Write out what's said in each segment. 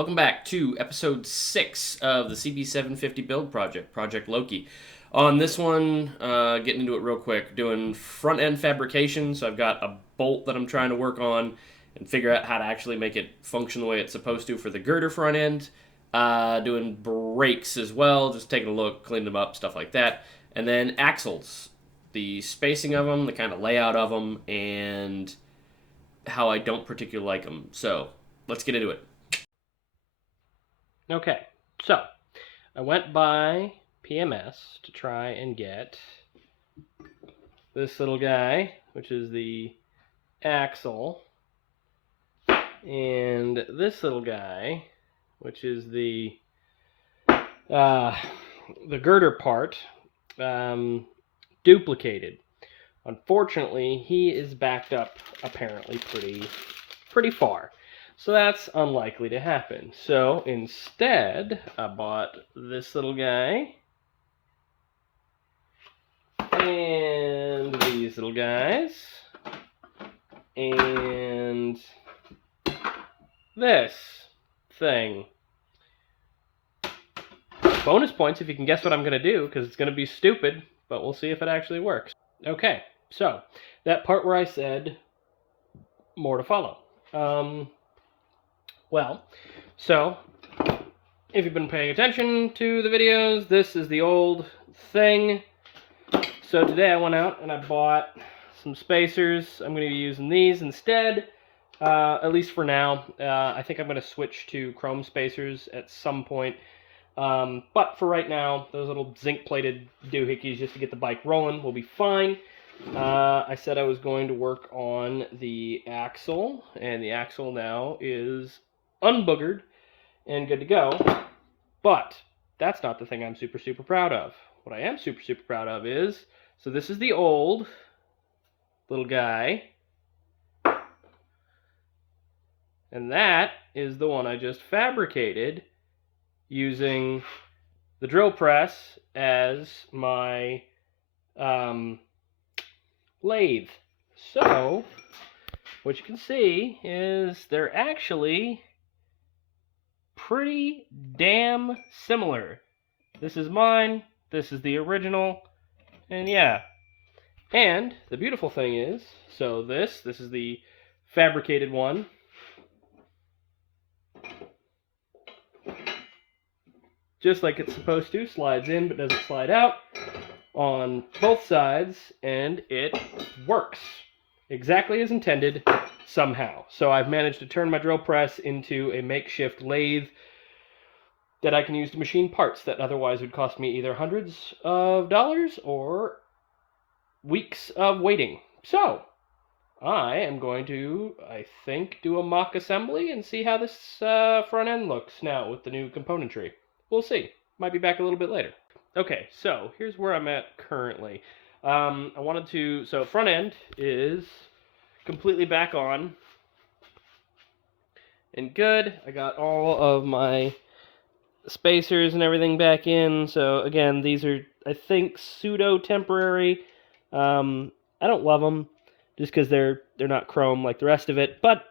Welcome back to episode 6 of the CB750 build project, Project Loki. On this one, getting into it real quick, doing front-end fabrication, so I've got a bolt that I'm trying to work on and figure out how to actually make it function the way it's supposed to for the girder front end. Doing brakes as well, just taking a look, cleaning them up, stuff like that. And then axles, the spacing of them, the kind of layout of them, and how I don't particularly like them. So, let's get into it. Okay, so I went by PMS to try and get this little guy, which is the axle, and this little guy, which is the girder part, duplicated. Unfortunately, he is backed up apparently pretty far. So that's unlikely to happen. So instead, I bought this little guy and these little guys and this thing. Bonus points if you can guess what I'm going to do, because it's going to be stupid, but we'll see if it actually works. Okay, so that part where I said more to follow. Well, so, if you've been paying attention to the videos, this is the old thing. So today I went out and I bought some spacers. I'm going to be using these instead, at least for now. I think I'm going to switch to chrome spacers at some point. But for right now, those little zinc-plated doohickeys just to get the bike rolling will be fine. I said I was going to work on the axle, and the axle now is unboogered and good to go, but that's not the thing I'm super proud of. What I am super proud of is, so this is the old little guy, and that is the one I just fabricated using the drill press as my lathe. So what you can see is they're actually pretty damn similar. This is mine, this is the original, and yeah. And the beautiful thing is, so this is the fabricated one. Just like it's supposed to, slides in but doesn't slide out on both sides, and it works exactly as intended somehow. So I've managed to turn my drill press into a makeshift lathe that I can use to machine parts that otherwise would cost me either hundreds of dollars or weeks of waiting. So I am going to, I think, do a mock assembly and see how this front end looks now with the new componentry. We'll see. Might be back a little bit later. Okay, so here's where I'm at currently. So front end is completely back on and good. I got all of my spacers and everything back in. So again, these are, I think, pseudo temporary. I don't love them just because they're not chrome like the rest of it, but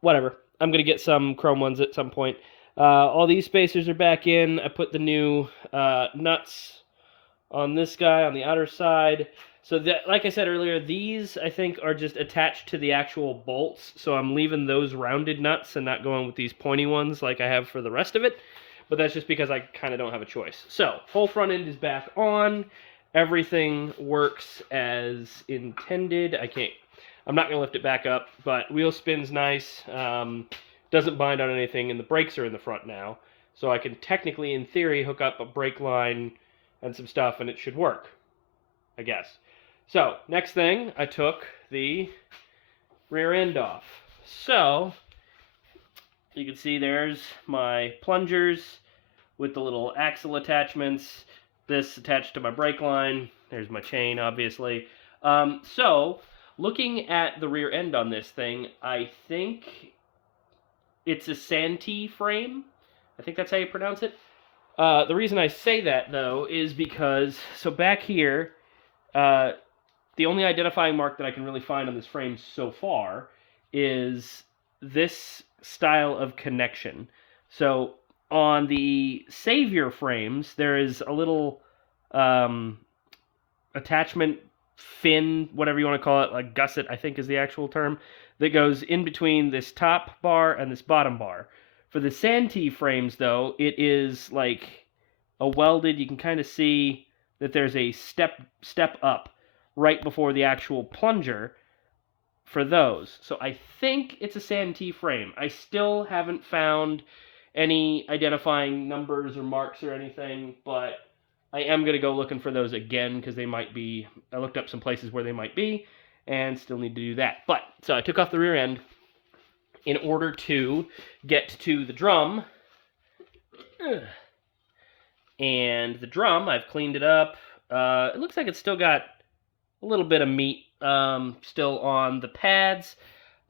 whatever. I'm gonna get some chrome ones at some point. All these spacers are back in. I put the new nuts on this guy on the outer side. So that, like I said earlier, these I think are just attached to the actual bolts. So I'm leaving those rounded nuts and not going with these pointy ones like I have for the rest of it. But that's just because I kind of don't have a choice. So whole front end is back on. Everything works as intended. I'm not going to lift it back up, but wheel spin's nice. Doesn't bind on anything, and the brakes are in the front now. So I can technically, in theory, hook up a brake line and some stuff, and it should work, I guess. So, next thing, I took the rear end off. So, you can see there's my plungers with the little axle attachments. This attached to my brake line. There's my chain, obviously. So, looking at the rear end on this thing, I think it's a Santee frame. I think that's how you pronounce it. The reason I say that, though, is because, so back here, the only identifying mark that I can really find on this frame so far is this style of connection. So on the Savior frames, there is a little attachment fin, whatever you want to call it, like gusset, I think is the actual term, that goes in between this top bar and this bottom bar. For the Santee frames, though, it is like a welded, you can kind of see that there's a step up right before the actual plunger for those. So I think it's a Santee frame. I still haven't found any identifying numbers or marks or anything, but I am going to go looking for those again because they might be, I looked up some places where they might be and still need to do that. But, so I took off the rear end in order to get to the drum. And the drum, I've cleaned it up. It looks like it's still got a little bit of meat still on the pads.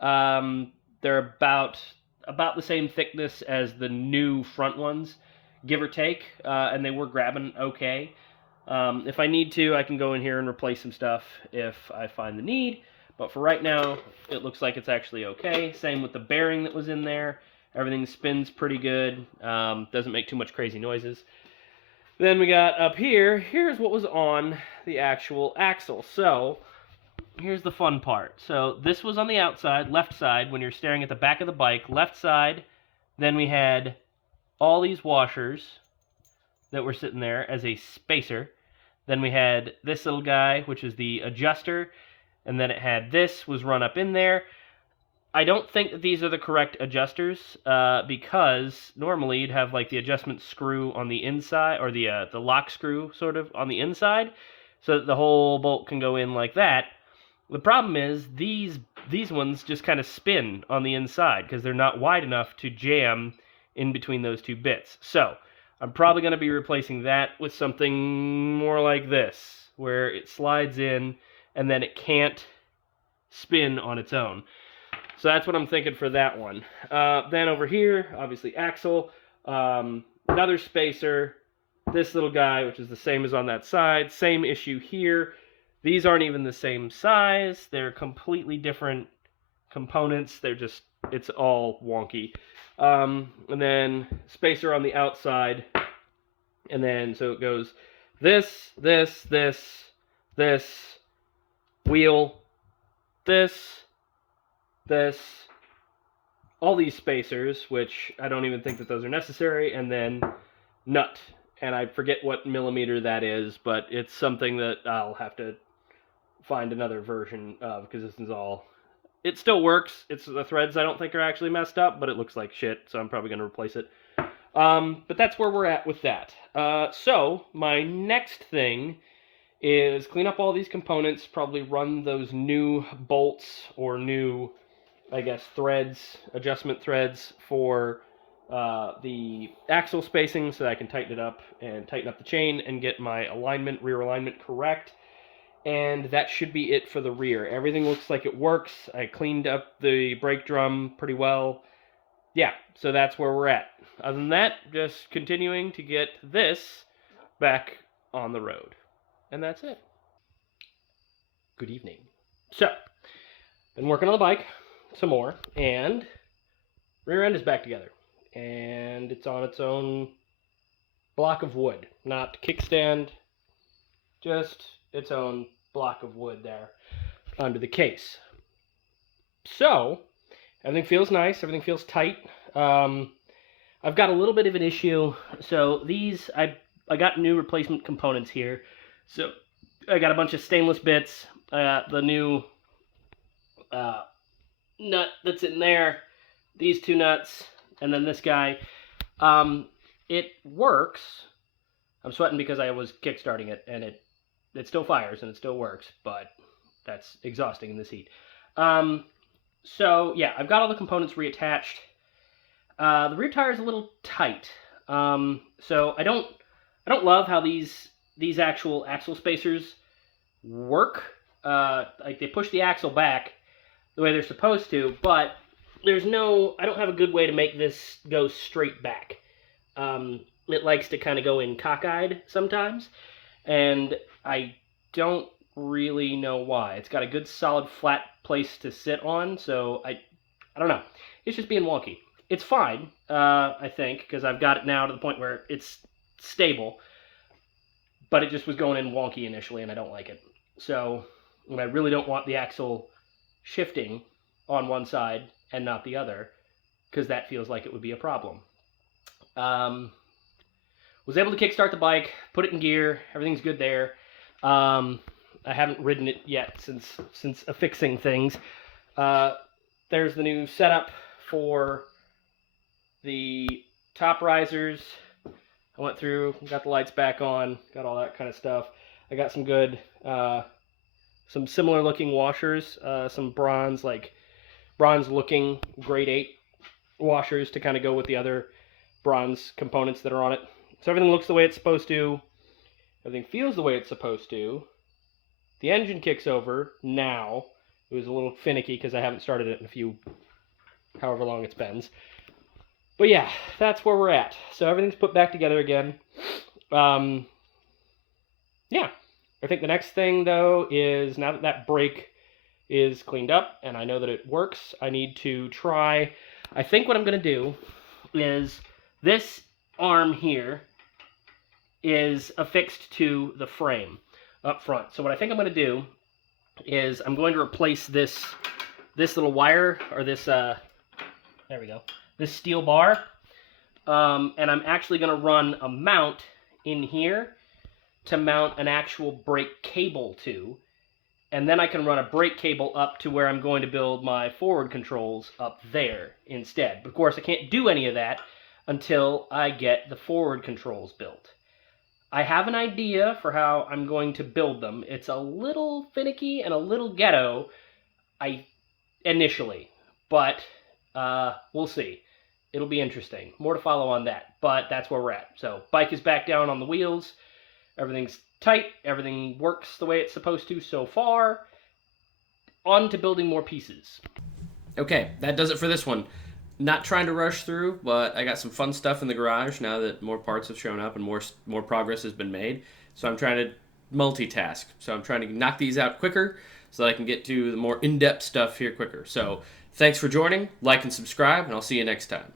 They're about the same thickness as the new front ones, give or take, and they were grabbing okay. If I need to, I can go in here and replace some stuff if I find the need, but for right now, it looks like it's actually okay. Same with the bearing that was in there. Everything spins pretty good, doesn't make too much crazy noises. Then we got up here, here's what was on the actual axle. So, here's the fun part. So, this was on the outside, left side, when you're staring at the back of the bike, left side. Then we had all these washers that were sitting there as a spacer. Then we had this little guy, which is the adjuster. And then it had this, was run up in there. I don't think that these are the correct adjusters, because normally you'd have like the adjustment screw on the inside, or the lock screw sort of on the inside, so that the whole bolt can go in like that. The problem is these ones just kind of spin on the inside because they're not wide enough to jam in between those two bits. So I'm probably going to be replacing that with something more like this, where it slides in and then it can't spin on its own. So that's what I'm thinking for that one. Then over here, obviously axle, another spacer, this little guy, which is the same as on that side. Same issue here. These aren't even the same size. They're completely different components. They're just, it's all wonky. And then spacer on the outside. And then, so it goes this, wheel, this, all these spacers, which I don't even think that those are necessary, and then nut. And I forget what millimeter that is, but it's something that I'll have to find another version of, because this is all, it still works. It's the threads I don't think are actually messed up, but it looks like shit, so I'm probably going to replace it. But that's where we're at with that. So my next thing is clean up all these components, probably run those new bolts or new, I guess, threads, adjustment threads for the axle spacing so that I can tighten it up and tighten up the chain and get my alignment, rear alignment correct. And that should be it for the rear. Everything looks like it works. I cleaned up the brake drum pretty well. Yeah, so that's where we're at. Other than that, just continuing to get this back on the road. And that's it. Good evening. So, been working on the bike some more, and rear end is back together. And it's on its own block of wood. Not kickstand, just its own block of wood there under the case. So, everything feels nice, everything feels tight. I've got a little bit of an issue. So these, I got new replacement components here. So I got a bunch of stainless bits, the new nut that's in there, these two nuts, and then this guy. It works. I'm sweating because I was kickstarting it, and it still fires and it still works, but that's exhausting in this heat. So yeah, I've got all the components reattached. The rear tire is a little tight. So I don't love how these actual axle spacers work. Like they push the axle back the way they're supposed to, but I don't have a good way to make this go straight back. It likes to kind of go in cockeyed sometimes, and I don't really know why. It's got a good solid flat place to sit on, so I don't know. It's just being wonky. It's fine, I think, because I've got it now to the point where it's stable, but it just was going in wonky initially, and I don't like it. So I really don't want the axle shifting on one side and not the other, because that feels like it would be a problem. Was able to kickstart the bike, put it in gear, everything's good there. I haven't ridden it yet since affixing things. There's the new setup for the top risers. I went through, got the lights back on, got all that kind of stuff. I got some good, some similar looking washers, some bronze looking grade 8 washers to kind of go with the other bronze components that are on it. So everything looks the way it's supposed to. Everything feels the way it's supposed to. The engine kicks over now. It was a little finicky because I haven't started it in however long it's been. But yeah, that's where we're at. So everything's put back together again. Yeah. I think the next thing, though, is now that that brake is cleaned up and I know that it works, I need to try. I think what I'm going to do is this arm here is affixed to the frame up front. So what I think I'm going to do is I'm going to replace this little wire, or this, there we go, this steel bar, and I'm actually going to run a mount in here to mount an actual brake cable to, and then I can run a brake cable up to where I'm going to build my forward controls up there instead. But of course I can't do any of that until I get the forward controls built. I have an idea for how I'm going to build them. It's a little finicky and a little ghetto initially, but we'll see. It'll be interesting. More to follow on that, but that's where we're at. So bike is back down on the wheels. Everything's tight. Everything works the way it's supposed to so far. On to building more pieces. Okay, that does it for this one. Not trying to rush through, but I got some fun stuff in the garage now that more parts have shown up and more progress has been made. So I'm trying to multitask. So I'm trying to knock these out quicker so that I can get to the more in-depth stuff here quicker. So thanks for joining, like and subscribe, and I'll see you next time.